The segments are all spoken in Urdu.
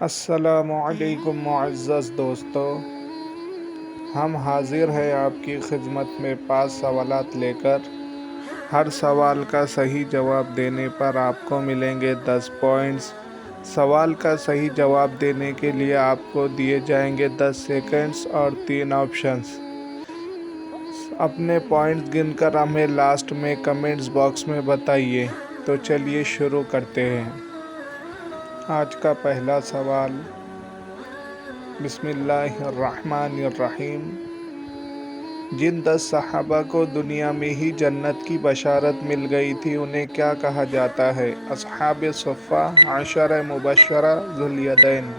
السلام علیکم معزز دوستو، ہم حاضر ہیں آپ کی خدمت میں 5 سوالات لے کر۔ ہر سوال کا صحیح جواب دینے پر آپ کو ملیں گے 10 پوائنٹس۔ سوال کا صحیح جواب دینے کے لیے آپ کو دیے جائیں گے 10 سیکنڈز اور 3 آپشنز۔ اپنے پوائنٹس گن کر ہمیں لاسٹ میں کمنٹس باکس میں بتائیے۔ تو چلیے شروع کرتے ہیں۔ آج کا پہلا سوال، بسم اللہ الرحمن الرحیم۔ جن 10 صحابہ کو دنیا میں ہی جنت کی بشارت مل گئی تھی انہیں کیا کہا جاتا ہے؟ اصحاب صفہ، عشرہ مبشرہ، ذوالیدین۔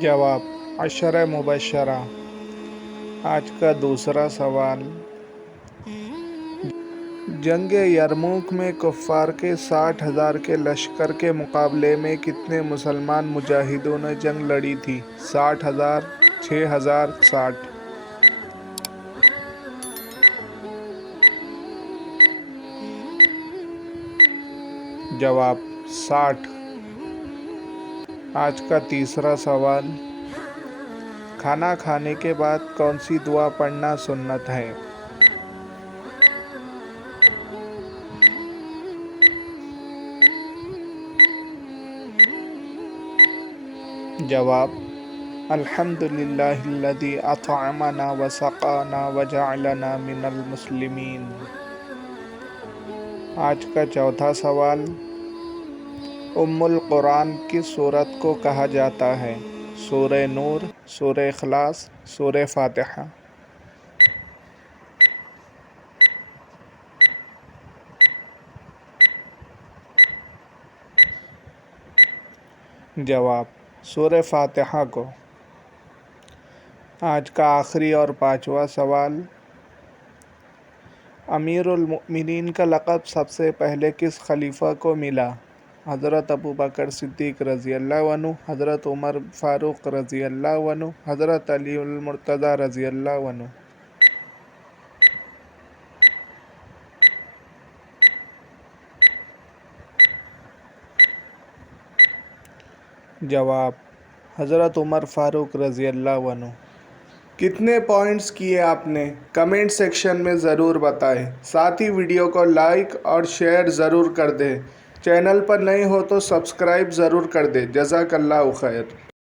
جواب: عشرہ مبشرہ۔ آج کا دوسرا سوال، جنگ یرموک میں کفار کے 60,000 کے لشکر کے مقابلے میں کتنے مسلمان مجاہدوں نے جنگ لڑی تھی؟ 60,000، 6,000، 60۔ جواب: 60۔ آج کا تیسرا سوال، کھانا کھانے کے بعد کون سی دعا پڑھنا سنت ہے؟ جواب: الحمدللہ الذی اطعمنا وسقانا وجعلنا من المسلمین۔ آج کا چوتھا سوال، ام القرآن کس سورت کو کہا جاتا ہے؟ سورہ نور، سورہ اخلاص، سورہ فاتحہ۔ جواب: سورہ فاتحہ کو۔ آج کا آخری اور پانچواں سوال، امیر المؤمنین کا لقب سب سے پہلے کس خلیفہ کو ملا؟ حضرت ابوبکر صدیق رضی اللہ عنہ، حضرت عمر فاروق رضی اللہ عنہ، حضرت علی المرتضیٰ رضی اللہ عنہ۔ جواب: حضرت عمر فاروق رضی اللہ عنہ۔ کتنے پوائنٹس کیے آپ نے؟ کمنٹ سیکشن میں ضرور بتائیں۔ ساتھ ہی ویڈیو کو لائک اور شیئر ضرور کر دیں۔ چینل پر نئے ہو تو سبسکرائب ضرور کر دیں۔ جزاک اللہ خیر۔